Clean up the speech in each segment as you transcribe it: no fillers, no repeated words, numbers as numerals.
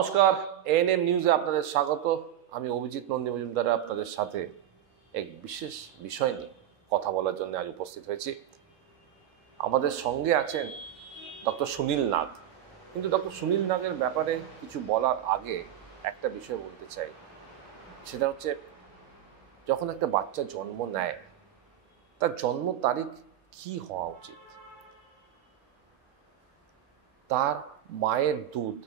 নমস্কার, এএনএম নিউজে আপনাদের স্বাগত। আমি অভিজিৎ নন্দী মজুমদার আপনাদের সাথে এক বিশেষ বিষয় নিয়ে কথা বলার জন্য আজ উপস্থিত হয়েছি। আমাদের সঙ্গে আছেন ডক্টর সুনীল নাগ। কিন্তু ডক্টর সুনীল নাগের ব্যাপারে কিছু বলার আগে একটা বিষয় বলতে চাই, সেটা হচ্ছে যখন একটা বাচ্চা জন্ম নেয় তার জন্ম তারিখ কী হওয়া উচিত, তার মায়ের দুধ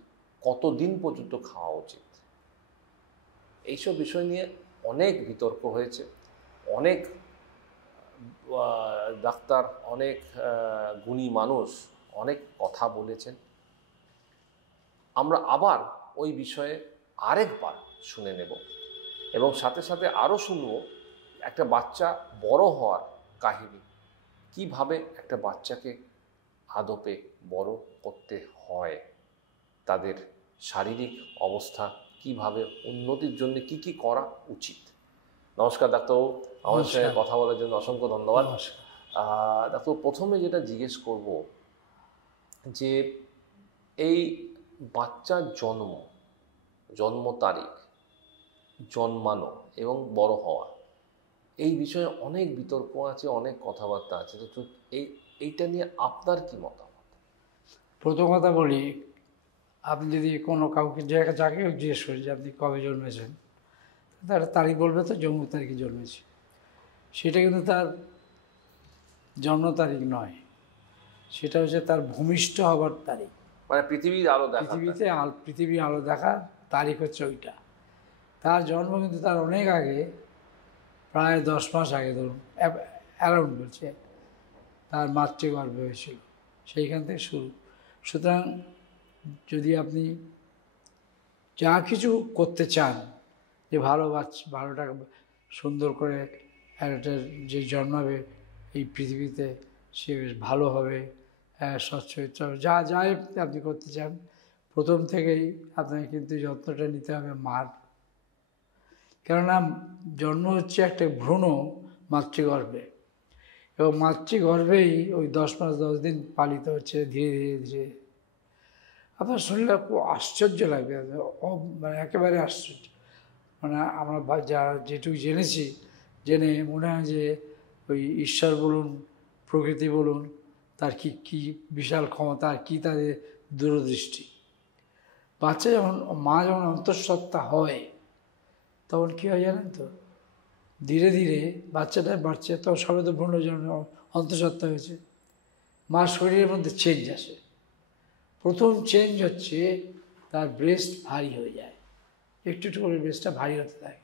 কতদিন পর্যন্ত খাওয়া উচিত, এইসব বিষয় নিয়ে অনেক বিতর্ক হয়েছে। অনেক ডাক্তার, অনেক গুণী মানুষ অনেক কথা বলেছেন। আমরা আবার ওই বিষয়ে আরেকবার শুনে নেব এবং সাথে সাথে আরও শুনব একটা বাচ্চা বড় হওয়ার কাহিনী, কিভাবে একটা বাচ্চাকে আদপে বড় করতে হয়, তাদের শারীরিক অবস্থা কিভাবে উন্নতির জন্য কি কি করা উচিত। নমস্কার ডাক্তারবাবু, আমার সঙ্গে কথা বলার জন্য অসংখ্য ধন্যবাদ। ডাক্তারবাবু, প্রথমে যেটা জিজ্ঞেস করব যে এই বাচ্চার জন্ম তারিখ, জন্মানো এবং বড় হওয়া, এই বিষয়ে অনেক বিতর্ক আছে, অনেক কথাবার্তা আছে। তো এইটা নিয়ে আপনার কি মতামত? প্রথম কথা বলি, আপনি যদি কোনো কাউকে যাকে জিজ্ঞেস করেন যে আপনি কবে জন্মেছেন, তার তারিখ বলবে তো জন্ম তারিখে জন্মেছে। সেটা কিন্তু তার জন্ম তারিখ নয়, সেটা হচ্ছে তার ভূমিষ্ঠ হবার তারিখ। মানে পৃথিবীর আলো দেখা, পৃথিবীর আলো দেখার তারিখ হচ্ছে ওইটা। তার জন্ম কিন্তু তার অনেক আগে, প্রায় 10 মাস আগে, ধরুন অ্যারাউন্ড বলছে, তার মাতৃগর্ভে হয়েছিল, সেইখান থেকে শুরু। সুতরাং যদি আপনি যা কিছু করতে চান, যে ভালোটা সুন্দর করে একটা যে জন্মাবে এই পৃথিবীতে, সে বেশ ভালো হবে, স্বচ্ছরিত্র হবে, যা আপনি করতে চান, প্রথম থেকেই আপনাকে কিন্তু যত্নটা নিতে হবে মার। কেননা জন্ম হচ্ছে একটা ভ্রূণ মাতৃগর্ভে, এবং মাতৃগর্ভেই ওই 10 মাস 10 দিন পালিত হচ্ছে ধীরে ধীরে ধীরে। আপনার শুনলে খুব আশ্চর্য লাগবে, মানে একেবারে আশ্চর্য। মানে আমরা যেটুকু জেনে মনে হয় যে ওই ঈশ্বর বলুন, প্রকৃতি বলুন, তার কি বিশাল ক্ষমতা, আর কি তাদের দূরদৃষ্টি। বাচ্চা মা যখন অন্তঃসত্ত্বা হয়, তখন কী হয় জানেন তো, ধীরে ধীরে বাচ্চাটা বাড়ছে, তখন সবে তো ভ্রূণ জন্ম অন্তঃসত্ত্বা হয়েছে, মার শরীরের মধ্যে চেঞ্জ আসে। প্রথম চেঞ্জ হচ্ছে তার ব্রেস্ট ভারী হয়ে যায়, একটু একটু করে ব্রেস্টটা ভারী হতে থাকে।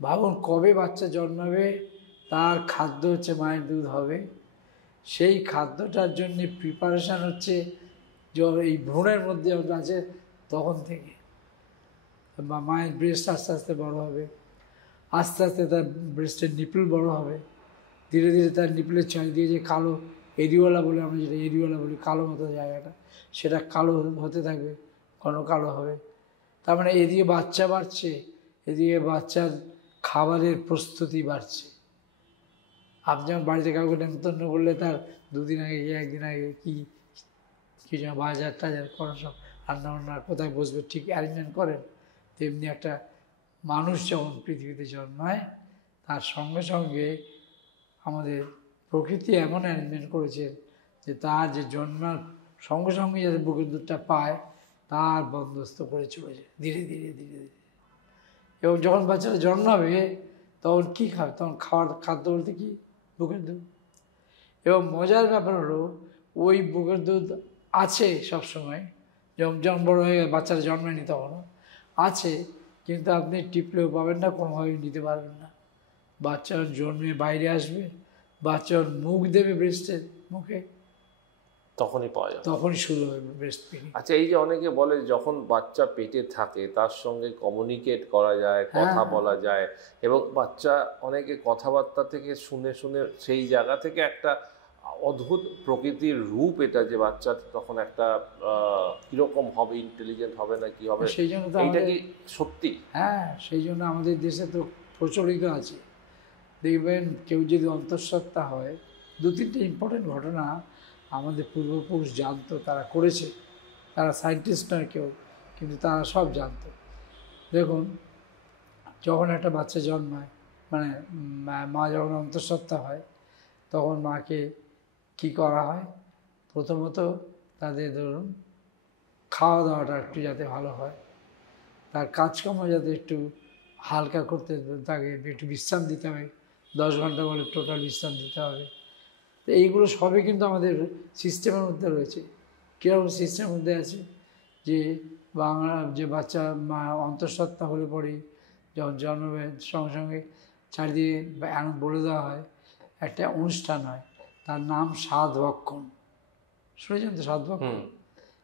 ভাবুন, কবে বাচ্চা জন্মাবে, তার খাদ্য হচ্ছে মায়ের দুধ হবে, সেই খাদ্যটার জন্যে প্রিপারেশান হচ্ছে এই ভ্রূণের মধ্যে আছে তখন থেকে। মায়ের ব্রেস্ট আস্তে আস্তে বড় হবে, আস্তে আস্তে তার ব্রেস্টের নিপল বড় হবে, ধীরে ধীরে তার নিপলের চারিদিকে যে কালো এরিওয়ালা বলে, আমরা যেটা এরিওয়ালা বলি, কালো মতো জায়গাটা, সেটা কালো হতে থাকবে, ঘন কালো হবে। তার মানে এদিকে বাচ্চা বাড়ছে, এদিকে বাচ্চার খাবারের প্রস্তুতি বাড়ছে। আপনি যখন বাড়িতে কাউকে নেমন্তন্ন করলে, তার 2 দিন আগে, 1 দিন আগে কি যেন বাজার টাজার করা, সব রান্নাবান্না, কোথায় বসবে ঠিক অ্যারেঞ্জমেন্ট করেন। তেমনি একটা মানুষ যখন পৃথিবীতে জন্মায়, তার সঙ্গে সঙ্গে আমাদের প্রকৃতি এমন অ্যারেঞ্জমেন্ট করেছে যে তার যে জন্মার সঙ্গে সঙ্গে যাতে বুকের দুধটা পায়, তার বন্দোবস্ত করে চলেছে ধীরে ধীরে ধীরে ধীরে। এবং যখন বাচ্চারা জন্মাবে, তখন কী খাবে, তখন খাদ্য বলতে কি, বুকের দুধ। এবং মজার ব্যাপার হলো, ওই বুকের দুধ আছে সবসময়, যখন বড় হয়ে বাচ্চারা জন্মায়নি তখনও আছে, কিন্তু আপনি টিপলেও পাবেন না, কোনোভাবেই নিতে পারবেন না। বাচ্চা জন্মে বাইরে আসবে, বাচ্চা মুখ দেবে ব্রেস্টের মুখে, তখনই পাওয়া যাবে, তখনই শুরু হবে ব্রেস্ট ফিডিং। আচ্ছা, এই যে অনেকে বলে যখন বাচ্চা পেটে থাকে তার সঙ্গে কমিউনিকেট করা যায়, কথা বলা যায়, এবং বাচ্চা অনেকে কথাবার্তা থেকে শুনে সেই জায়গা থেকে একটা অদ্ভুত প্রকৃতির রূপ, এটা যে বাচ্চা তখন একটা কীরকম হবে, ইন্টেলিজেন্ট হবে না কি হবে, সেই জন্য তো এইটা কি সত্যি? হ্যাঁ, সেই জন্য আমাদের দেশে তো প্রচলিত আছে। দেখবেন, কেউ যদি অন্তঃসত্ত্বা হয়, 2-3টে ইম্পর্টেন্ট ঘটনা আমাদের পূর্বপুরুষ জানতো, তারা করেছে। তারা সায়েন্টিস্ট নয় কেউ, কিন্তু তারা সব জানতো। দেখুন, যখন একটা বাচ্চা জন্মায়, মানে মা যখন অন্তঃসত্ত্বা হয়, তখন মাকে কি করা হয়? প্রথমত তাদের ধরুন খাওয়া দাওয়াটা একটু যাতে ভালো হয়, তার কাজকর্ম যাতে একটু হালকা করতে, তাকে একটু বিশ্রাম দিতে হবে, 10 ঘন্টা বলে টোটাল বিশ্রাম দিতে হবে। তো এইগুলো সবই কিন্তু আমাদের সিস্টেমের মধ্যে রয়েছে। কীরকম সিস্টেমের মধ্যে আছে যে যে বাচ্চা মা অন্তঃসত্ত্বা হলে পরেই যখন জন্মের সঙ্গে সঙ্গে চারিদিকে বলে দেওয়া হয়, একটা অনুষ্ঠান হয়, তার নাম 7 ভক্ষণ। শুনেছেন তো 7 ভক্ষণ?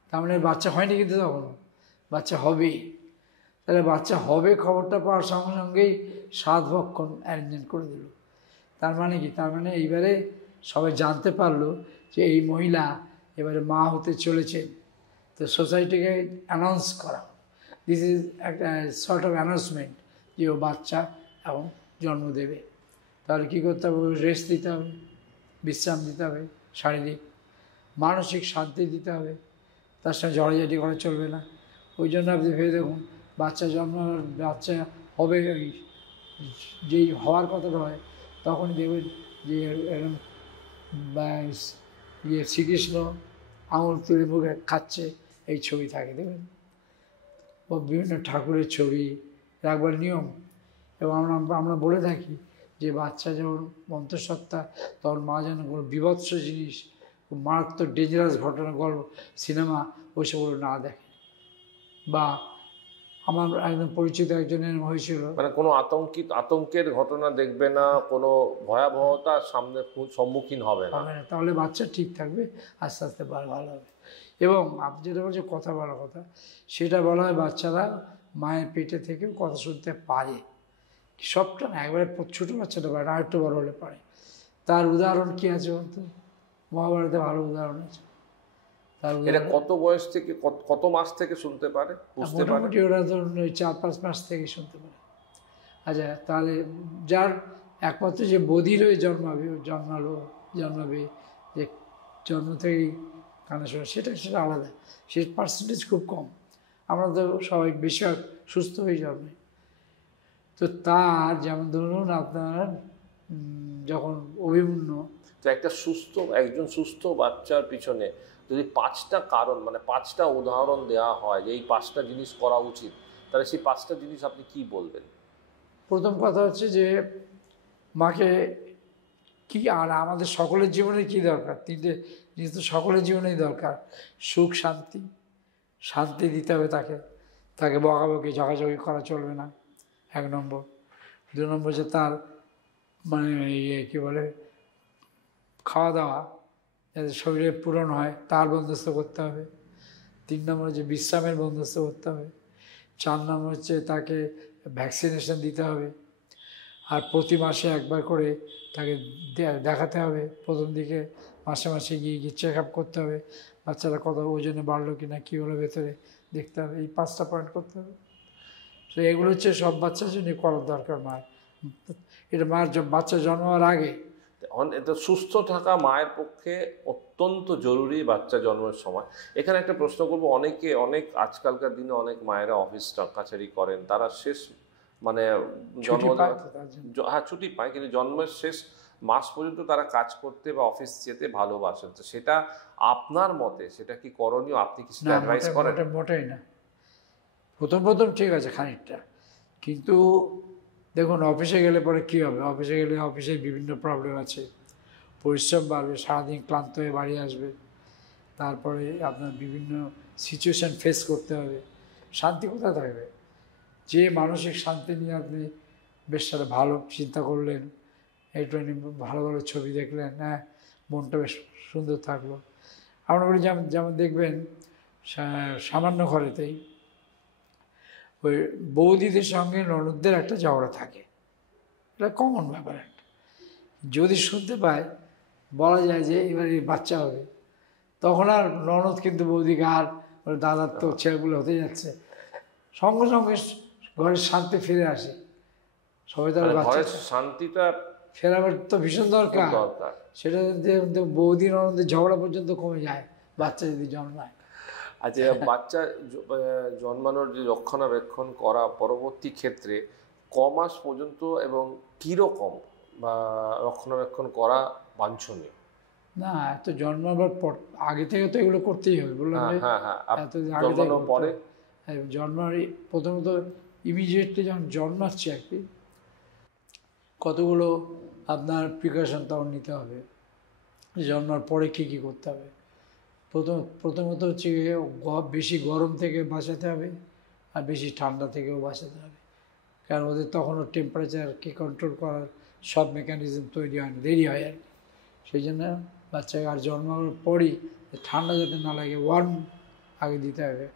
তার মানে বাচ্চা হয়নি কিন্তু তখন বাচ্চা হবে। তাহলে বাচ্চা হবে খবরটা পাওয়ার সঙ্গে সঙ্গেই 7 ভক্ষণ অ্যারেঞ্জমেন্ট করে দিল। তার মানে কি? তার মানে এইবারে সবাই জানতে পারলো যে এই মহিলা এবারে মা হতে চলেছেন। তো সোসাইটিকে অ্যানাউন্স করা, দিস ইজ একটা সর্ট অফ অ্যানাউন্সমেন্ট যে ও বাচ্চা এখন জন্ম দেবে। তাহলে কী করতে হবে? রেস্ট দিতে হবে, বিশ্রাম দিতে হবে, শারীরিক মানসিক শান্তি দিতে হবে, তার সঙ্গে ঝড়াঝাটি করা চলবে না। ওই জন্য আপনি ভেবে দেখুন, বাচ্চা বাচ্চা হবে, যেই হওয়ার কথাটা হয় তখনই দেখবেন যে এরকম শ্রীকৃষ্ণ আঙুল তুলে মুখে খাচ্ছে, এই ছবি থাকে দেখবেন, ও বিভিন্ন ঠাকুরের ছবি রাখবার নিয়ম। এবং আমরা বলে থাকি যে বাচ্চা যখন অন্তঃসত্ত্বা, তখন মা যেন কোনো বিভৎস জিনিস, মারাত্মক ডেঞ্জারাস ঘটনা, গল্প, সিনেমা ওইসবগুলো না দেখে। বা আমার একদম পরিচিত একজনের হয়েছিল, মানে কোনো আতঙ্কের ঘটনা দেখবে না, কোনো ভয়াবহতার সম্মুখীন হবে না, তাহলে বাচ্চা ঠিক থাকবে, আস্তে আস্তে ভালো হবে। এবং আপনি যেটা বলছেন কথা বলার কথা, সেটা বলা হয় বাচ্চারা মায়ের পেটে থেকেও কথা শুনতে পারে। সবটা না, একবারে ছোটো বাচ্চাটা পারে, আর একটু বড় হলে পারে। তার উদাহরণ কি আছে বলতো? মহাভারতে ভালো উদাহরণ আছে। এটা কত বয়স থেকে, কত মাস থেকে শুনতে পারে? মোটামুটি ওরা ধরুন 4-5 মাস থেকে শুনতে পারে। আচ্ছা, তাহলে যার একমাত্র যে বধির হয়ে জন্মাবে, যে জন্ম থেকেই কানে শোনা, সেটা আলাদা, সে পার্সেন্টেজ খুব কম। আমরা তো সবাই বেশিরভাগ সুস্থ হয়ে জন্মে। তো তার যেমন ধরুন আপনার যখন অভিমন্য, তো একজন সুস্থ বাচ্চার পিছনে যদি 5টা কারণ, মানে 5টা উদাহরণ দেওয়া হয় যে এই 5টা জিনিস করা উচিত, তাহলে সেই 5টা জিনিস আপনি কি বলবেন? প্রথম কথা হচ্ছে যে মাকে কি, আর আমাদের সকলের জীবনে কি দরকার? 3টে জিনিস তো সকলের জীবনেই দরকার। সুখ, শান্তি দিতে হবে তাকে বকাবকি ঝগাঝগি করা চলবে না, 1 নম্বর। 2 নম্বর যে তার মানে কী বলে খাওয়া দাওয়া যাতে শরীরে পূরণ হয় তার বন্দোবস্ত করতে হবে। 3 নম্বর যে বিশ্রামের বন্দোবস্ত করতে হবে। 4 নম্বর হচ্ছে তাকে ভ্যাকসিনেশন দিতে হবে। আর প্রতি মাসে একবার করে তাকে দেখাতে হবে। প্রথম দিকে মাসে গিয়ে চেক আপ করতে হবে, বাচ্চারা কত ওজনে বাড়লো কিনা, কী হলো ভেতরে দেখতে হবে। এই 5টা পয়েন্ট করতে হবে। তো এগুলো হচ্ছে সব বাচ্চার জন্য করার দরকার। এটা বাচ্চা জন্মার আগে সুস্থ থাকা মায়ের পক্ষে অত্যন্ত জরুরি বাচ্চা জন্মের সময়। এখানে একটা প্রশ্ন করবো, আজকালকার দিনে অনেক মায়েরা অফিস কাছারি করেন, তারা শেষ মানে ছুটি পায়, কিন্তু জন্মের শেষ মাস পর্যন্ত তারা কাজ করতে বা অফিস যেতে ভালোবাসেন। তো সেটা আপনার মতে সেটা কি করণীয়? আপনি কি সেটা অ্যাডভাইস করেন? মোটেই না। প্রথম ঠিক আছে খানিকটা, কিন্তু দেখুন অফিসে গেলে পরে কী হবে? অফিসে বিভিন্ন প্রবলেম আছে, পরিশ্রম বাড়বে, সারাদিন ক্লান্ত হয়ে বাড়ি আসবে, তারপরে আপনার বিভিন্ন সিচুয়েশান ফেস করতে হবে। শান্তি কোথায় থাকবে? যে মানসিক শান্তি নিয়ে আপনি বেশ সাথে ভালো চিন্তা করলেন, একটু ভালো ছবি দেখলেন, হ্যাঁ, মনটা বেশ সুন্দর থাকলো। আমরা বলি যেমন দেখবেন সামান্য ঘরেতেই ওই বৌদিদের সঙ্গে ননদদের একটা ঝগড়া থাকে, এটা কমন ব্যাপার একটা। যদি শুনতে পায় বলা যায় যে এবার বাচ্চা হবে, তখন আর ননদ কিন্তু বৌদিকে আর দাদার তো ছেলেগুলো হতে যাচ্ছে, সঙ্গে সঙ্গে ঘরের শান্তি ফিরে আসে। সবাই তো শান্তিটা ফেরাবার তো ভীষণ দরকার। সেটা বৌদি ননদের ঝগড়া পর্যন্ত কমে যায় বাচ্চা যদি জন্মায়। আচ্ছা, বাচ্চা জন্মানোর যে রক্ষণাবেক্ষণ করা পরবর্তী ক্ষেত্রে মাস পর্যন্ত এবং কীরকম বা রক্ষণাবেক্ষণ করা বাঞ্ছনীয়? না, এত জন্মাবার পর আগে থেকে তো এগুলো করতেই হবে, বললাম হ্যাঁ যে হ্যাঁ হ্যাঁ, এত আগে থেকে জন্মানোর পরে জন্মার প্রথমত ইমিডিয়েটলি যখন জন্মাচ্ছে আর কি, কতগুলো আপনার প্রিকশন তখন নিতে হবে। জন্মার পরে কী কী করতে হবে, প্রথমত হচ্ছে বেশি গরম থেকে বাঁচাতে হবে, আর বেশি ঠান্ডা থেকেও বাঁচাতে হবে। কারণ ওদের তখনও টেম্পারেচারকে কন্ট্রোল করার সব মেকানিজম তৈরি হয় না, দেরি হয় আর কি। সেই জন্য বাচ্চাকে আর জন্মানোর পরই ঠান্ডা যাতে না লাগে ওয়ার্ম আগে দিতে হবে।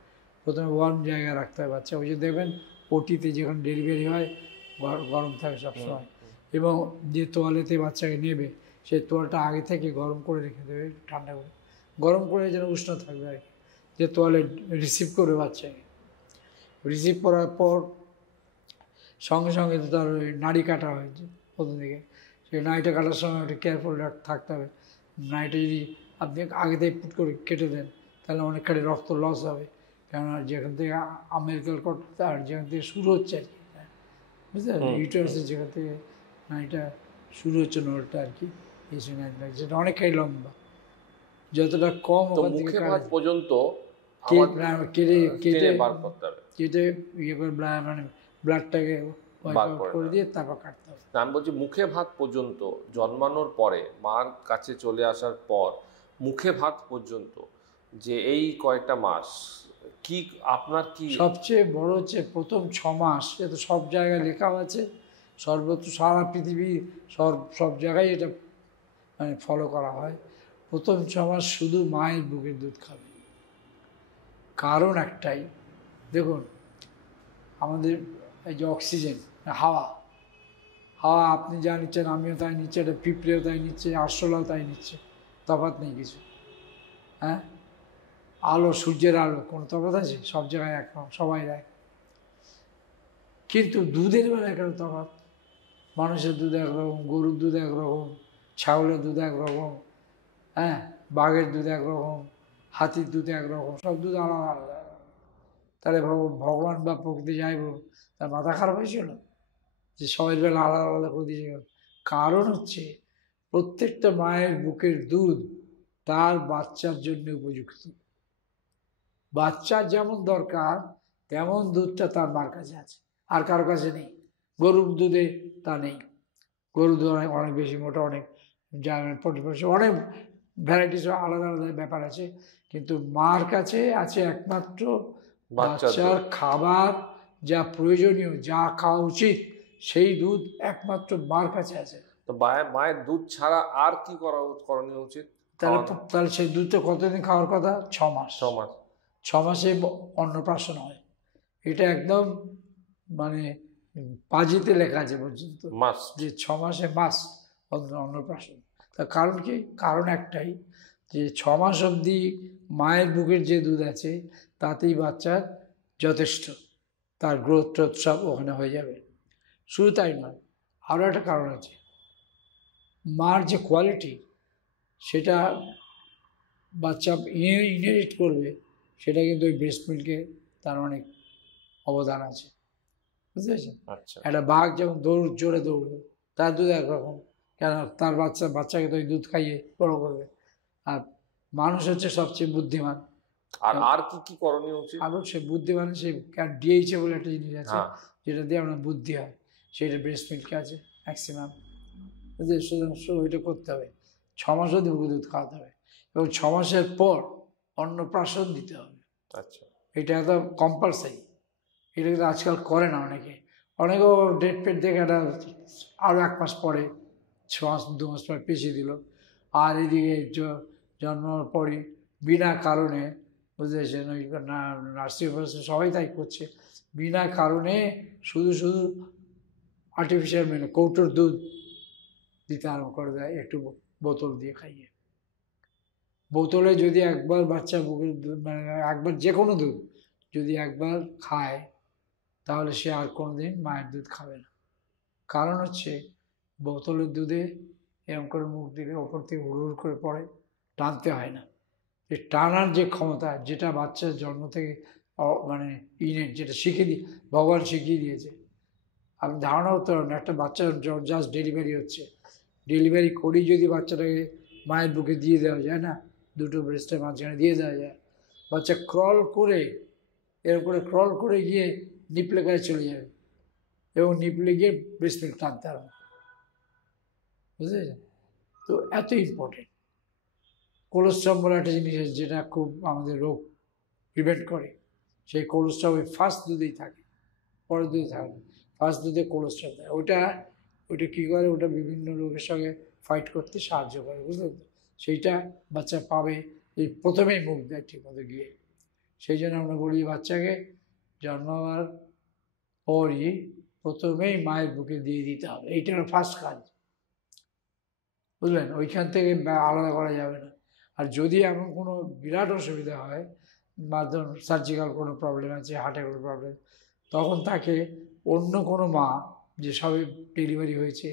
প্রথমে ওয়ার্ম জায়গায় রাখতে হবে বাচ্চা। ওই যে দেখবেন ওটিতে যখন ডেলিভারি হয় গরম থাকে সবসময়, এবং যে তোয়ালেতে বাচ্চাকে নেবে সেই তোয়ালটা আগে থেকে গরম করে রেখে দেবে, ঠান্ডা করে গরম করে যেন উষ্ণ থাকবে আর কি, যে তোয়ালে রিসিভ করবে বাচ্চাকে। রিসিভ করার পর সঙ্গে সঙ্গে তো তার ওই নাড়ি কাটা হয়েছে প্রথম দিকে, সেই নাড়িটা কাটার সময় ওটা কেয়ারফুল থাকতে হবে। নাড়িটা যদি আপনি আগে থেকে পুট করে কেটে দেন তাহলে অনেকখানি রক্ত লস হবে, কেননা যেখান থেকে আমেরিকাল কটটা আর যেখান থেকে শুরু হচ্ছে আর কি, বুঝলেন, ইউটারাসের যেখান থেকে নাড়িটা শুরু হচ্ছে নড়টা আর কি, এই সেই নাড়ি লাগছে, সেটা অনেকখানি লম্বা, যতটা কম ওখান থেকে পর্যন্ত কেটে বার করতে হবে, কেটে ইয়ে করে মানে ব্লাডটাকে করে দিয়ে তারপর কাটতে হবে। আমি বলছি মুখে ভাত পর্যন্ত জন্মানোর পরে, মার কাছে চলে আসার পর মুখে ভাত পর্যন্ত যে এই কয়েকটা মাস কি আপনার কি সবচেয়ে বড় হচ্ছে প্রথম 6 মাস, এ তো সব জায়গায় লেখা আছে, সর্বত্র সারা পৃথিবী সব জায়গায় এটা মানে ফলো করা হয়। প্রথম 6 মাস শুধু মায়ের বুকের দুধ খাবে। কারণ একটাই, দেখুন আমাদের এই যে অক্সিজেন, হাওয়া আপনি যা নিচ্ছেন আমিও তাই নিচ্ছি, এটা পিঁপড়েও তাই নিচ্ছে, আরশোলাও তাই নিচ্ছে, তফাৎ নেই কিছু। হ্যাঁ, আলো, সূর্যের আলো, কোনো তফাৎ আছে? সব জায়গায় একরকম, সবাই এক। কিন্তু দুধের বেলায় কেন তফাৎ? মানুষের দুধ একরকম, গরুর দুধ একরকম, ছাগলের দুধ একরকম, হ্যাঁ, বাঘের দুধ একরকম, হাতির দুধ একরকম, সব দুধ আলাদা আলাদা। তাহলে ভগবান বা প্রকৃতি যাই বলুন, তার মাথা খারাপ হয়েছিল যে সবাই বেলা আলাদা আলাদা করে দিয়েছে? কারণ হচ্ছে প্রত্যেকটা মায়ের বুকের দুধ তার বাচ্চার জন্য উপযুক্ত। বাচ্চার যেমন দরকার তেমন দুধটা তার মার কাছে আছে, আর কারো কাছে নেই। গরুর দুধে তা নেই, গরুর দুধ অনেক বেশি মোটা, অনেক অনেক ভ্যারাইটিস, আলাদা আলাদা ব্যাপার আছে। কিন্তু মার কাছে আছে একমাত্র বাচ্চার খাবার, যা প্রয়োজনীয়, যা খাওয়া উচিত, সেই দুধ একমাত্র মার কাছে আছে। তো মায়ের দুধ ছাড়া আর কি করণীয় উচিত? তাহলে সেই দুধটা কতদিন খাওয়ার কথা? 6 মাস। 6 মাসে অন্নপ্রাশন হয়। এটা একদম মানে পাজিতে লেখা আছে পর্যন্ত যে 6 মাসে অন্নপ্রাশন। তার কারণ কি? কারণ একটাই, যে 6 মাস অবধি মায়ের বুকের যে দুধ আছে তাতেই বাচ্চার যথেষ্ট, তার গ্রোথ টোথ সব ওখানে হয়ে যাবে। শুধু তাই নয়, আরও একটা কারণ আছে, মার যে কোয়ালিটি সেটা বাচ্চা ইনহেরিট করবে, সেটা কিন্তু ওই ব্রেস্ট মিল্কে তার অনেক অবদান আছে, বুঝতে পেরেছেন? একটা বাঘ যেমন জোরে দৌড়বে, তার দুধ একরকম, কেন তার বাচ্চাকে তো ওই দুধ খাইয়ে বড় করবে। আর মানুষ হচ্ছে সবচেয়ে বুদ্ধিমান। আর কি কি করণীয় উচিত? আরও সে বুদ্ধিমান, সে ডিএইচএ বলে একটা জিনিস আছে যেটা দিয়ে আমরা বুদ্ধি হয়, সেটা ব্রেস্ট মিল্কে আছে ম্যাক্সিমাম, বুঝলে? সুতরাং ওইটা করতে হবে। 6 মাস অবধি বুকে দুধ খাওয়াতে হবে, এবং 6 মাসের পর অন্নপ্রাশন দিতে হবে। আচ্ছা, এটা একদম কম্পালসারি। এটা কিন্তু আজকাল করে না অনেকেও ডেট পেট দেখে একটা আরও 1 মাস পরে, 6 মাস 2 মাস পরে পেছিয়ে দিল। আর এদিকে জন্মানোর পরই বিনা কারণে, বুঝতেছেন, ওই নার্সিং সবাই তাই করছে, বিনা কারণে শুধু আর্টিফিশিয়াল কৌটোর দুধ দিতে আরম্ভ করে দেয়, একটু বোতল দিয়ে খাইয়ে। বোতলে যদি একবার বাচ্চা বুকের দুধ, মানে একবার যে কোনো দুধ যদি একবার খায়, তাহলে সে আর কোনোদিন মায়ের দুধ খাবে না। কারণ হচ্ছে বোতলের দুধে এরকম করে মুখ দিলে ওপর থেকে হুড় করে পড়ে, টানতে হয় না। যে টানার যে ক্ষমতা, যেটা বাচ্চার জন্ম থেকে মানে ইনেট, যেটা ভগবান শিখিয়ে দিয়েছে। আমি ধারণা করতে পারবেন একটা বাচ্চার জাস্ট ডেলিভারি হচ্ছে, ডেলিভারি করেই যদি বাচ্চাটাকে মায়ের বুকে দিয়ে দেওয়া যায় না, দুটো ব্রেস্টের মাঝখানে দিয়ে দেওয়া যায়, বাচ্চা ক্রল করে এরকম করে ক্রল করে গিয়ে নিপলে গায়ে চলে যাবে এবং নিপলে গিয়ে ব্রেস্ট মিল্ক টানতে হবে, বুঝতে? তো এত ইম্পর্টেন্ট। কোলেস্ট্রল বলে একটা জিনিস আছে যেটা খুব আমাদের রোগ প্রিভেন্ট করে, সেই কোলেস্ট্রল ওই ফার্স্ট দুধেই থাকে, পরের দুধে থাকে না, ফার্স্ট দুধে কোলেস্ট্রল দেয়। ওটা কী করে, ওটা বিভিন্ন রোগের সঙ্গে ফাইট করতে সাহায্য করে, বুঝলেন তো? সেইটা বাচ্চা পাবে এই প্রথমেই মুখ দেয় ঠিক মতো গিয়ে। সেই জন্য আমরা বলি বাচ্চাকে জন্মাবার পরই প্রথমেই মায়ের বুকে দিয়ে দিতে হবে, এইটা হলো ফার্স্ট কাজ, বুঝলেন? ওইখান থেকে আলাদা করা যাবে না। আর যদি এমন কোনো বিরাট অসুবিধা হয়, বা ধরুন সার্জিক্যাল কোনো প্রবলেম আছে, হার্টে কোনো প্রবলেম, তখন তাকে অন্য কোনো মা যে সবে ডেলিভারি হয়েছে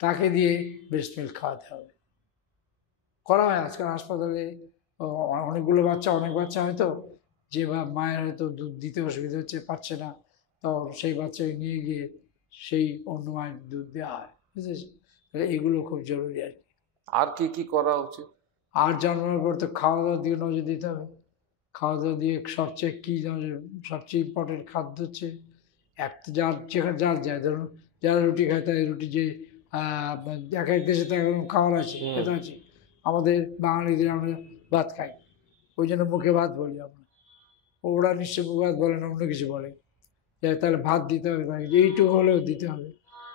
তাকে দিয়ে ব্রেস্ট মিল্ক খাওয়াতে হবে। করা হয় আজকাল হাসপাতালে, অনেকগুলো বাচ্চা, অনেক বাচ্চা হয়তো যে মায়ের হয়তো দুধ দিতে অসুবিধা হচ্ছে, পাচ্ছে না, তো সেই বাচ্চাকে নিয়ে গিয়ে সেই অন্য মায়ের দুধ দেওয়া হয়, বুঝেছি? এগুলো খুব জরুরি আর কি। আর কি করা উচিত? আর জন্মের পর তো খাওয়া দাওয়ার দিকে নজর দিতে হবে। খাওয়া দাওয়া দিয়ে সবচেয়ে ইম্পর্টেন্ট খাদ্য হচ্ছে যার যায়, ধরুন যারা রুটি খায় তাই রুটি, যে এক এক দেশে তো এখন খাওয়ার আছে, খেতে আছে। আমাদের বাঙালিদের আমরা ভাত খাই, ওই জন্য মুখে ভাত বলি আমরা, ওরা নিশ্চয় মুখে ভাত বলে না, অন্য কিছু বলে। তাহলে ভাত দিতে হবে, তাই এইটুকু হলেও দিতে হবে,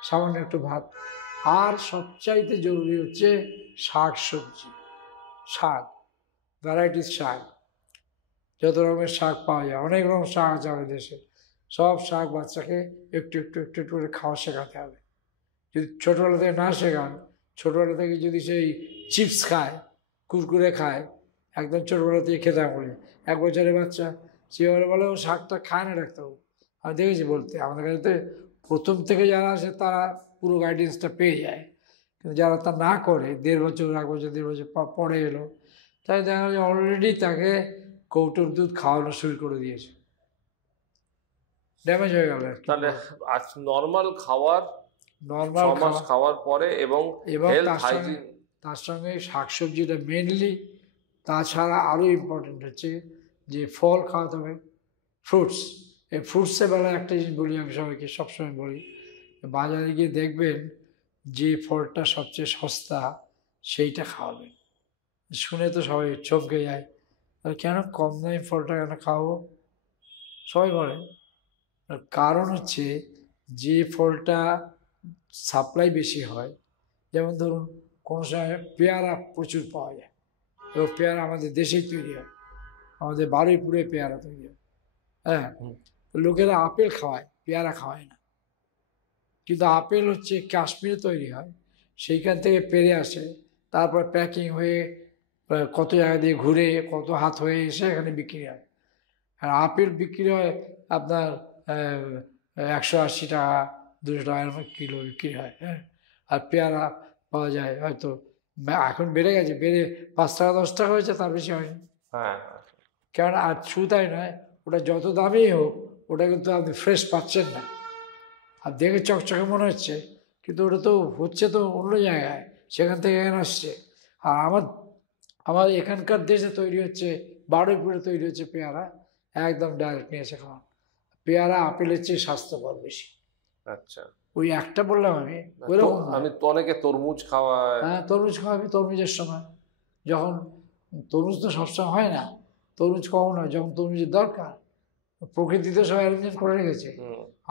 সামান্য একটু ভাত। আর সবচাইতে জরুরি হচ্ছে শাক সবজি, শাক, ভ্যারাইটিস শাক, যত রকমের শাক পাওয়া যায়, অনেক রকম শাক আছে আমাদের দেশে, সব শাক বাচ্চাকে একটু একটু একটু একটু করে খাওয়া শেখাতে হবে। যদি ছোটোবেলা থেকে না শেখান, ছোটোবেলা থেকে যদি সেই চিপস খায়, কুরকুরে খায়, একদম ছোটোবেলা থেকে খেতে বলে, 1 বছরের বাচ্চা সে বলে ও শাকটা খায় না ডাক্তারবাবু। আমি দেখেছি বলতে, আমাদের কাছে প্রথম থেকে যারা আসে তারা পুরো গাইডেন্সটা পেয়ে যায়, কিন্তু যারা তা না করে 1.5 বছর, 1 বছর 1.5 বছর পরে এলো, তাই দেখা যায় অলরেডি তাকে কৌটোর দুধ খাওয়ানো শুরু করে দিয়েছে, ড্যামেজ হয়ে গেল। তাহলে নর্মাল খাওয়ার পরে এবং তার সঙ্গে শাকসবজিটা মেনলি, তাছাড়া আরও ইম্পর্টেন্ট হচ্ছে যে ফল খাওয়াতে হবে, ফ্রুটস। এই ফ্রুটসের বেলায় একটা জিনিস বলি, আমি সবাইকে সবসময় বলি, বাজারে গিয়ে দেখবেন যে ফলটা সবচেয়ে সস্তা সেইটা খাওয়াবেন। শুনে তো সবাই চমকে যায়, কেন কম দামি ফলটা কেন খাওয়াবো, সবাই বলে। কারণ হচ্ছে যে ফলটা সাপ্লাই বেশি হয়, যেমন ধরুন কোনো সময় পেয়ারা প্রচুর পাওয়া যায়, এবং পেয়ারা আমাদের দেশেই তৈরি হয়, আমাদের বারুইপুরে পেয়ারা তৈরি হয়, হ্যাঁ। লোকেরা আপেল খাওয়ায়, পেয়ারা খাওয়ায় না, কিন্তু আপেল হচ্ছে কাশ্মীরে তৈরি হয়, সেইখান থেকে পেরে আসে, তারপর প্যাকিং হয়ে কত জায়গা দিয়ে ঘুরে, কত হাত হয়ে এসে এখানে বিক্রি হয়। আর আপেল বিক্রি হয় আপনার 180 টাকা, 200 টাকা এরকম কিলো বিক্রি হয়, হ্যাঁ। আর পেয়ারা পাওয়া যায় হয়তো, এখন বেড়ে গেছে, বেড়ে 5 টাকা 10 টাকা হয়েছে, তার বেশি হয়নি। কেননা আর শুধু তাই নয়, ওটা যত দামেই হোক, ওটা কিন্তু আপনি ফ্রেশ পাচ্ছেন না। আর দেখে চকচকে মনে হচ্ছে, কিন্তু ওটা তো হচ্ছে তো অন্য জায়গায়, সেখান থেকে এখানে আসছে। আর আমার এখানকার দেশে তৈরি হচ্ছে, বারুইপুরে তৈরি হচ্ছে পেয়ারা, একদম ডাইরেক্ট নিয়ে এসে খাওয়ান। পেয়ারা আপেলের চেয়ে স্বাস্থ্যকর বেশি। আচ্ছা, ওই একটা বললাম আমি, আমি তো অনেকে তরমুজ খাওয়াই। হ্যাঁ, তরমুজ খাওয়াবি, তরমুজের সময়, যখন তরমুজ তো সবসময় হয় না, তরমুজ কখন হয়, যখন তরমুজের দরকার। প্রকৃতিতে সব অ্যারেঞ্জমেন্ট করে রেখেছে,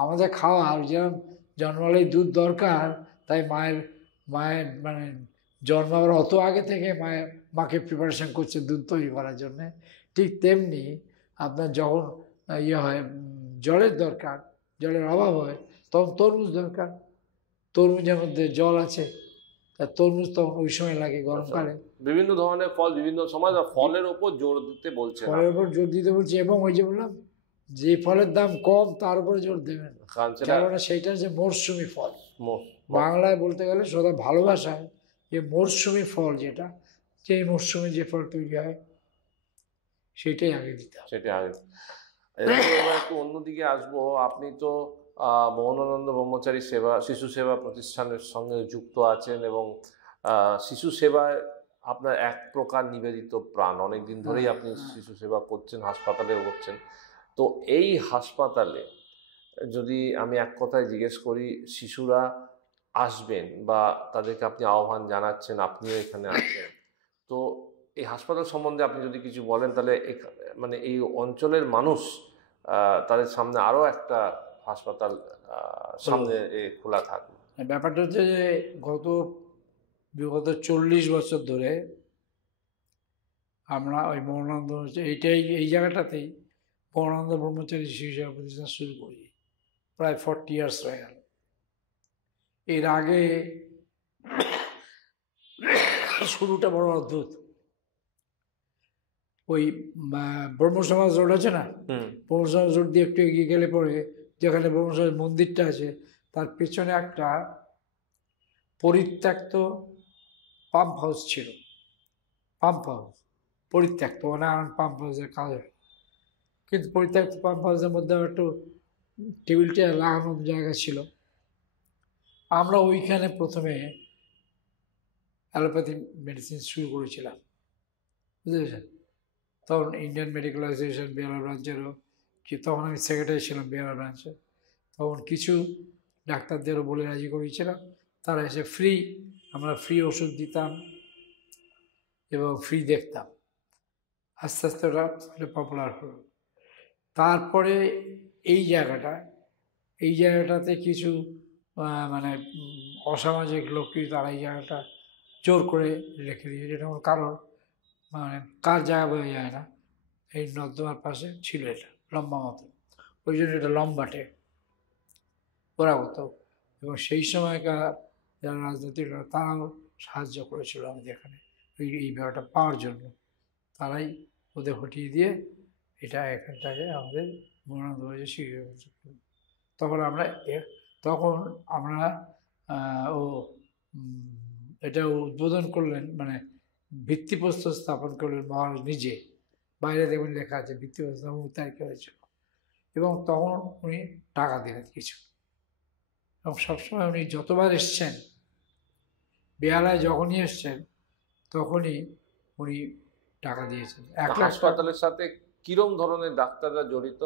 আমাদের খাওয়ার যেরকম জন্মালেই দুধ দরকার, তাই মায়ের মানে জন্মাবার অত আগে থেকে মাকে প্রিপারেশন করছে দুধ তৈরি করার জন্যে। ঠিক তেমনি আপনার যখন হয়, জলের দরকার, জলের অভাব হয়, তখন তরমুজ দরকার। তরমুজের মধ্যে জল আছে, তা তরমুজ তখন ওই সময় লাগে গরমকালে। বিভিন্ন ধরনের ফল বিভিন্ন সময় ফলের উপর জোর দিতে বলছে, ফলের উপর জোর দিতে বলছে, এবং ওই যে বললাম যে ফলের দাম কম তার উপরে জোর দেবেন, কেননা সেইটা যে মরশুমি ফল। বাংলায় বলতে গেলে সদা ভালোবাসায় যে মরশুমি ফল, যেটা যে মরশুমে যে ফল তৈরি হয়, সেটাই আগে দিতাম। সেটা আগে। এবার একটু অন্যদিকে আসবো। আপনি তো মোহনানন্দ ব্রহ্মচারী সেবা শিশু সেবা প্রতিষ্ঠানের সঙ্গে যুক্ত আছেন এবং শিশু সেবায় আপনার এক প্রকার নিবেদিত প্রাণ। অনেকদিন ধরেই আপনি শিশু সেবা করছেন, হাসপাতালেও করছেন। তো এই হাসপাতালে যদি আমি এক কথায় জিজ্ঞেস করি, শিশুরা আসবেন বা তাদেরকে আপনি আহ্বান জানাচ্ছেন, আপনিও এখানে আছেন, তো এই হাসপাতাল সম্বন্ধে আপনি যদি কিছু বলেন তাহলে মানে এই অঞ্চলের মানুষ তাদের সামনে আরও একটা হাসপাতাল সামনে খোলা থাকবে। ব্যাপারটা হচ্ছে যে বিগত 40 বছর ধরে আমরা ওই মোহনানন্দ এই জায়গাটাতেই মোহনানন্দ ব্রহ্মচারী শিশু সেবা প্রতিষ্ঠান শুরু করি। প্রায় 40 ইয়ার্স হয়ে গেল। এর আগে শুরুটা বড় অদ্ভুত। ওই ব্রহ্মসমাজ রোড আছে না, ব্রহ্মসমাজ রোড দিয়ে একটু এগিয়ে গেলে পরে যেখানে ব্রহ্মসমাজ মন্দিরটা আছে তার পেছনে একটা পরিত্যক্ত পাম্প হাউস ছিল। পাম্প হাউস পরিত্যক্ত, মানে পাম্প হাউসের কাজ হয়, কিন্তু পরিত্যক্ত পাম্প হাউসের মধ্যে একটু টেবিল চেয়ার লাগানোর জায়গা ছিল। আমরা ওইখানে প্রথমে অ্যালোপ্যাথি মেডিসিন শুরু করেছিলাম, বুঝেছেন। তখন ইন্ডিয়ান মেডিকেল অ্যাসোসিয়েশন বিহার ব্রাঞ্চেরও তখন আমি সেক্রেটারি ছিলাম বিহার ব্রাঞ্চে। তখন কিছু ডাক্তারদেরও বলে রাজি করেছিলাম, তারা এসে আমরা ফ্রি ওষুধ দিতাম এবং ফ্রি দেখতাম। আস্তে আস্তে ওটা পপুলার হলো। তারপরে এই জায়গাটাতে কিছু মানে অসামাজিক লোক তারা এই জায়গাটা জোর করে রেখে দিয়েছে। যেটা কোনো কারণ মানে কার জায়গা বোঝা যায় না। এই নর্দমার পাশে ছিল এটা লম্বা মতো, ওই জন্য এটা লম্বাটে ওরা হতো। এবং সেই সময়কার যারা রাজনৈতিক তারাও সাহায্য করেছিল আমাদের এখানে এই ব্যাপারটা পাওয়ার জন্য। তারাই ওদের হটিয়ে দিয়ে এটা এখানটাকে আমাদের মোহনানন্দ শিশু। তখন আমরা এটা উদ্বোধন করলেন, মানে ভিত্তিপ্রস্তর স্থাপন করলেন মহারাজ নিজে। বাইরে দেখবেন লেখা আছে ভিত্তিপ্রস্তর তারিখে হয়েছিল। এবং তখন উনি টাকা দিলেন কিছু, এবং সবসময় উনি যতবার এসছেন বেহালায়, যখনই এসছেন তখনই উনি টাকা দিয়েছেন। হাসপাতালের সাথে কিরম ধরনের ডাক্তাররা জড়িত?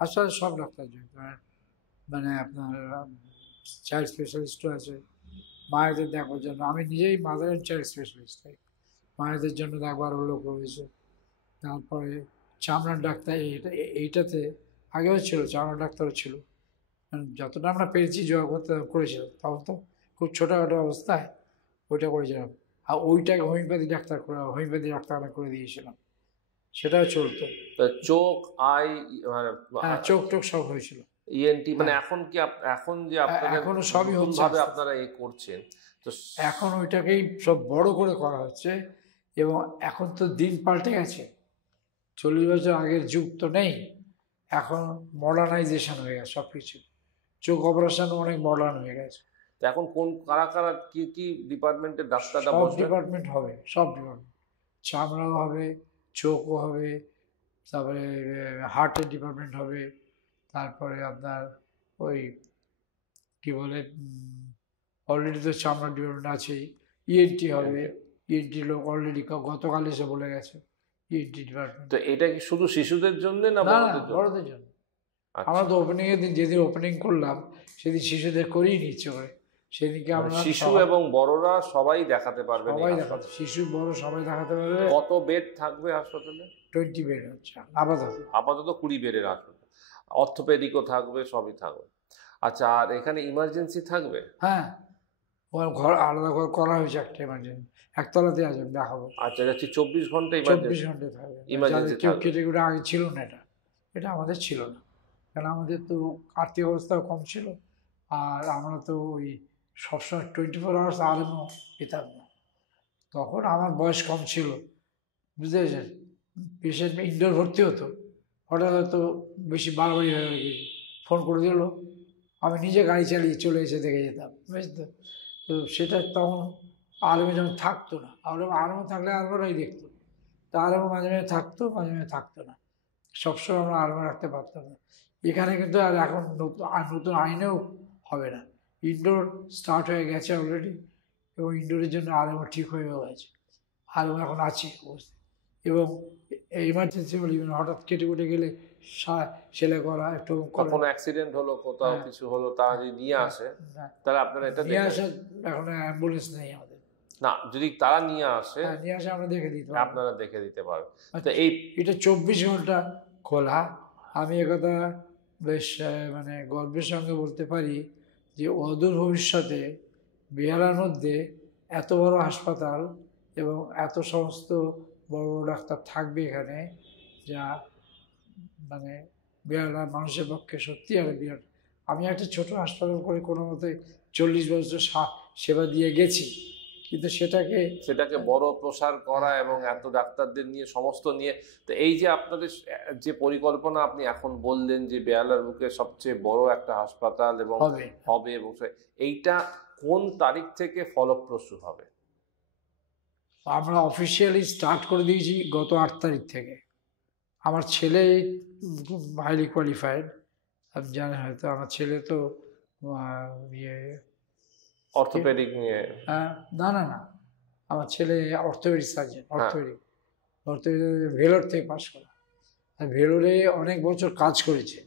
আসলে সব ডাক্তার জড়িত, মানে আপনার চাইল্ড স্পেশালিস্টও আছে, মায়েদের দেখবার জন্য। আমি নিজেই মাদার অ্যান্ড চাইল্ড স্পেশালিস্ট, মায়েদের জন্য দেখবার লোক রয়েছে। তারপরে চামড়ার ডাক্তার, এইটাতে আগেও ছিল, চামড়ার ডাক্তারও ছিল। যতটা আমরা পেরেছি জোগাড় করতে করেছিলাম, তখন তো খুব ছোটোখাটো অবস্থায় ওইটা করেছিলাম। আর ওইটাকে হোমিওপ্যাথি ডাক্তারখানা করে দিয়েছিলাম, সেটাও চলতো। চোখ, আই, হ্যাঁ, চোখ টোক সব হয়েছিল। ইএনটি, মানে এখন কি এখন যে আপনারা এখনো সবই হচ্ছে, আপনারা করছেন, তো এখন ওইটাকেই সব বড় করে করা হচ্ছে। এবং এখন তো দিন পাল্টে গেছে, 40 বছর আগের যুগ তো নেই, এখন মডার্নাইজেশন হয়ে গেছে সব কিছু। চোখ অপারেশন অনেক মডার্ন হয়ে গেছে। এখন কারা কি ডিপার্টমেন্টের ডাক্তাররা? সব ডিপার্টমেন্ট হবে, সব ডিপার্টমেন্ট, চামড়াও হবে, চোখও হবে, তারপরে হার্টের ডিপার্টমেন্ট হবে, তারপরে আপনার ওই কি বলে অলরেডি তো চামড়ার ডিপার্টমেন্ট আছেই, ইএনটি হবে। ইএনটি লোক অলরেডি গতকাল এসে বলে গেছে ইএনটি ডিপার্টমেন্ট। তো এটা কি শুধু শিশুদের জন্য না বড়দের জন্য? আমরা তো ওপেনিং এর দিন, যেদিন ওপেনিং করলাম সেদিন শিশুদের করেই নিচ্ছে করে। সেদিনকে আমরা শিশু এবং বড়রা সবাই দেখাতে পারবে, সবাই দেখাতে, শিশু বড় সবাই দেখাতে পারবে। কত বেড থাকবে হাসপাতালে? 20 বেড হচ্ছে আপাতত 20 বেডের হাসপাতাল। অর্থোপেডিকও থাকবে, সবই থাকবে। আচ্ছা, আর এখানে ইমার্জেন্সি থাকবে? হ্যাঁ, ঘর আলাদা ঘর করা হয়েছে, একটা ইমার্জেন্সি একতলাতে আছে, দেখাবো। আচ্ছা, যাচ্ছি 24 ঘন্টা 24 ঘন্টা থাকবে ইমার্জেন্সি। কেউ কেটেগরি আগে ছিল না, এটা আমাদের ছিল না, কারণ আমাদের তো আর্থিক অবস্থাও কম ছিল। আর আমরা তো ওই সবসময় 24 আওয়ার্স আরামও পেতাম না। তখন আমার বয়স কম ছিল, বুঝতে পেরেছেন। পেশেন্ট ইনডোর ভর্তি হতো, হঠাৎ হয়তো বেশি বাড়াবাড়ি হয়ে গেছে, ফোন করে দিল, আমি নিজে গাড়ি চালিয়ে চলে এসে দেখে যেতাম, বুঝতে। তো সেটা তখন আরামে যখন থাকতো না, আরামে থাকলে আরবারাই দেখতো, তা আরামও মাঝে মাঝে থাকতো, মাঝে মাঝে থাকতো না। সবসময় আমরা আরামে রাখতে পারতাম না। এখানে কিন্তু আর এখন নতুন আইনেও হবে না। ইনডোর স্টার্ট হয়ে গেছে অলরেডি, এবং ইনডোরের জন্য আরামও ঠিক হয়েও গেছে, আরাম এখন আছে অবস্থা। এবং এমার্জেন্সি বলি হঠাৎ কেটে কুটে গেলে সেলাই করা, একটু কখনো অ্যাক্সিডেন্ট হলো, কোথাও কিছু হলো, তারা যদি নিয়ে আসে তাহলে আপনারা এটা নিয়ে আসা, এখন অ্যাম্বুলেন্স নেই আমাদের। না, যদি তারা নিয়ে আসে আমরা দেখে দিতে পারবো, আপনারা দেখে দিতে পারবেন। তো এটা 24 ঘন্টা খোলা। আমি একথা বেশ মানে গর্বের সঙ্গে বলতে পারি যে অদূর ভবিষ্যতে বেহালার মধ্যে এত বড় হাসপাতাল এবং এত সমস্ত বড় বড় ডাক্তার থাকবে এখানে, যা মানে বেহালার মানুষের পক্ষে সত্যি আর বিরাট। আমি একটা ছোট হাসপাতাল করে কোনো মতে 40 বছর সেবা দিয়ে গেছি, কিন্তু সেটাকে বড় প্রসার করা এবং এত ডাক্তারদের নিয়ে সমস্ত নিয়ে, তো এই যে আপনাদের যে পরিকল্পনা আপনি এখন বললেন যে বেহালার বুকে সবচেয়ে বড় একটা হাসপাতাল এবং হবে, এবং এইটা কোন তারিখ থেকে ফলপ্রসূ হবে? আমরা অফিসিয়ালি স্টার্ট করে দিয়েছি গত 8 তারিখ থেকে। আমার ছেলে হাইলি কোয়ালিফাইড, আপনি জানেন হয়তো। আমার ছেলে তো অর্থোপেডিক নিয়ে, না, আমার ছেলে অর্থোপেডিক সার্জন, অর্থোপেডিক ভেলোর থেকে পাস করা। ভেলোরে অনেক বছর কাজ করেছে।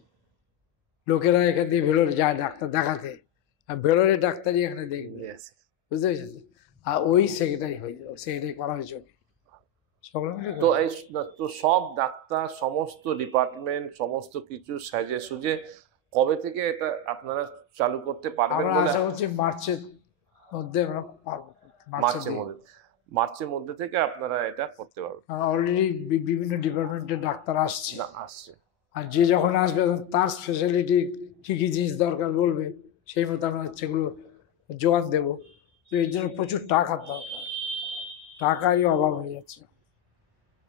লোকেরা এখান থেকে ভেলোরে যায় ডাক্তার দেখাতে, আর ভেলোরে ডাক্তারই এখানে দেখবে, বুঝতে পেরেছেন? আর ওই সেক্রেটারি করা হয়েছে ওকে। তো সব ডাক্তার, সমস্ত ডিপার্টমেন্ট, সমস্ত কিছু সাজে সুজে কবে থেকে এটা আপনারা চালু করতে পারবেন? আমরা আশা করছি মার্চের মধ্যে আমরা পারবো। মার্চের মধ্যে থেকে আপনারা এটা করতে পারবেন। অলরেডি বিভিন্ন ডিপার্টমেন্টের ডাক্তার আসছে, আর যে যখন আসবে তার স্পেশালিটি কী কী জিনিস দরকার বলবে, সেই মতো আমরা সেগুলো জোগান দেব। তো এর জন্য প্রচুর টাকার দরকার, টাকারই অভাব হয়ে যাচ্ছে।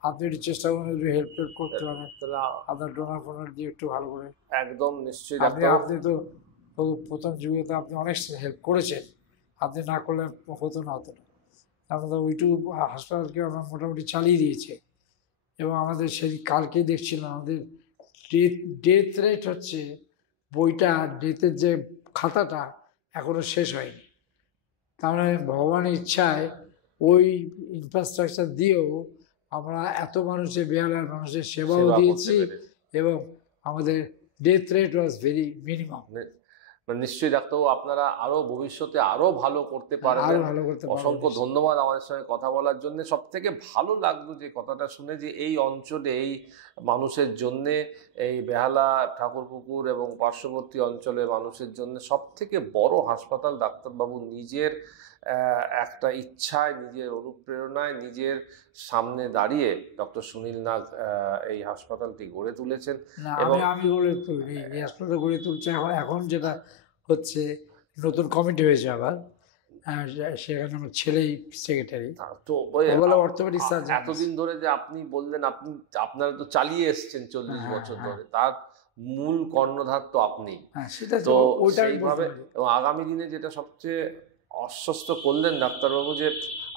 আপনি একটু চেষ্টা করুন, একটু হেল্প করতে পারেন, তাহলে আপনার ডোনার ফোনার দিয়ে একটু ভালো করে। একদম নিশ্চয়ই। আপনি তো প্রথম যুগে তো আপনি অনেক হেল্প করেছেন, আপনি না করলে হতো না। আমরা ওইটুকু হাসপাতালকে আমরা মোটামুটি চালিয়ে দিয়েছে। এবং আমাদের সেই কালকেই দেখছিলাম আমাদের ডেথ রেট হচ্ছে, বইটা ডেথের যে খাতাটা এখনও শেষ হয়নি। তার মানে ভগবানের ইচ্ছায় ওই ইনফ্রাস্ট্রাকচার দিয়েও আমরা এত মানুষের, বেহালার মানুষের সেবাও দিয়েছি, এবং আমাদের death rate was very minimum. নিশ্চয়ই ডাক্তারবাবু, আপনারা আরো ভবিষ্যতে আরো ভালো করতে পারবেন। অসংখ্য ধন্যবাদ আমাদের সঙ্গে কথা বলার জন্য। সব থেকে ভালো লাগলো যে কথাটা শুনে, যে এই অঞ্চলে এই মানুষের জন্য, এই বেহালা, ঠাকুরপুকুর এবং পার্শ্ববর্তী অঞ্চলের মানুষের জন্য সব থেকে বড় হাসপাতাল ডাক্তারবাবু নিজের একটা ইচ্ছায়, নিজের অনুপ্রেরণায়, নিজের সামনে দাঁড়িয়ে ডক্টর সুনীল নাগ এই হাসপাতালটি গড়ে তুলেছেন। আমি গড়ে তুলি, এই হাসপাতাল গড়ে তুলছে। এখন যেটা হচ্ছে, নতুন কমিটি হয়েছে আবার, সেখানে আমার ছেলেই সেক্রেটারি। তো অর্থোপেডিক সার্জন। এতদিন ধরে যে আপনি বললেন, আপনারা তো চালিয়ে এসছেন 40 বছর ধরে, তার মূল কর্ণধার তো আপনি। তো সেইভাবে, এবং আগামী দিনে যেটা সবচেয়ে আশ্বস্ত করলেন ডাক্তারবাবু, যে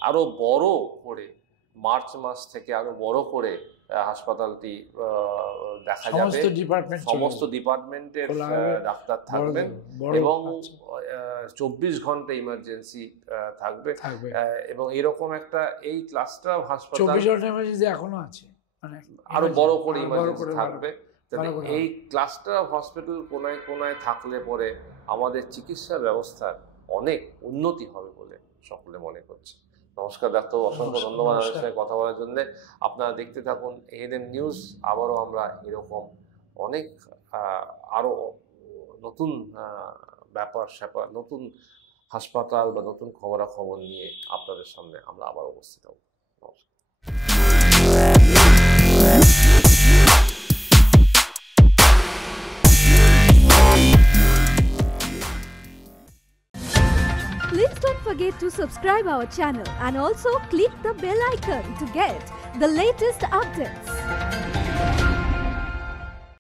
আরো বড় করে মার্চ মাস থেকে আরো বড় করে হাসপাতালটি দেখা যাবে, সমস্ত ডিপার্টমেন্টের ডাক্তার থাকবেন, এবং 24 ঘন্টা ইমার্জেন্সি থাকবে। এবং এরকম একটা এই ক্লাস্টার অফ হাসপাতাল 24 ঘন্টা ইমার্জেন্সি এখনো আছে, মানে আরো বড় করে ইমার্জেন্সি থাকবে। এই ক্লাস্টার অফ হসপিটাল কোনায় কোনায় থাকলে পরে আমাদের চিকিৎসা ব্যবস্থার অনেক উন্নতি হবে বলে সকলে মনে করছে। নমস্কার ডাক্তার, অসংখ্য ধন্যবাদ আমাদের সঙ্গে কথা বলার জন্য। আপনারা দেখতে থাকুন এএনএন নিউজ। আবারও আমরা এরকম অনেক আরো নতুন ব্যাপার স্যাপার, নতুন হাসপাতাল বা নতুন খবরাখবর নিয়ে আপনাদের সামনে আমরা আবার উপস্থিত হব। নমস্কার। Please don't forget to subscribe our channel and also click the bell icon to get the latest updates.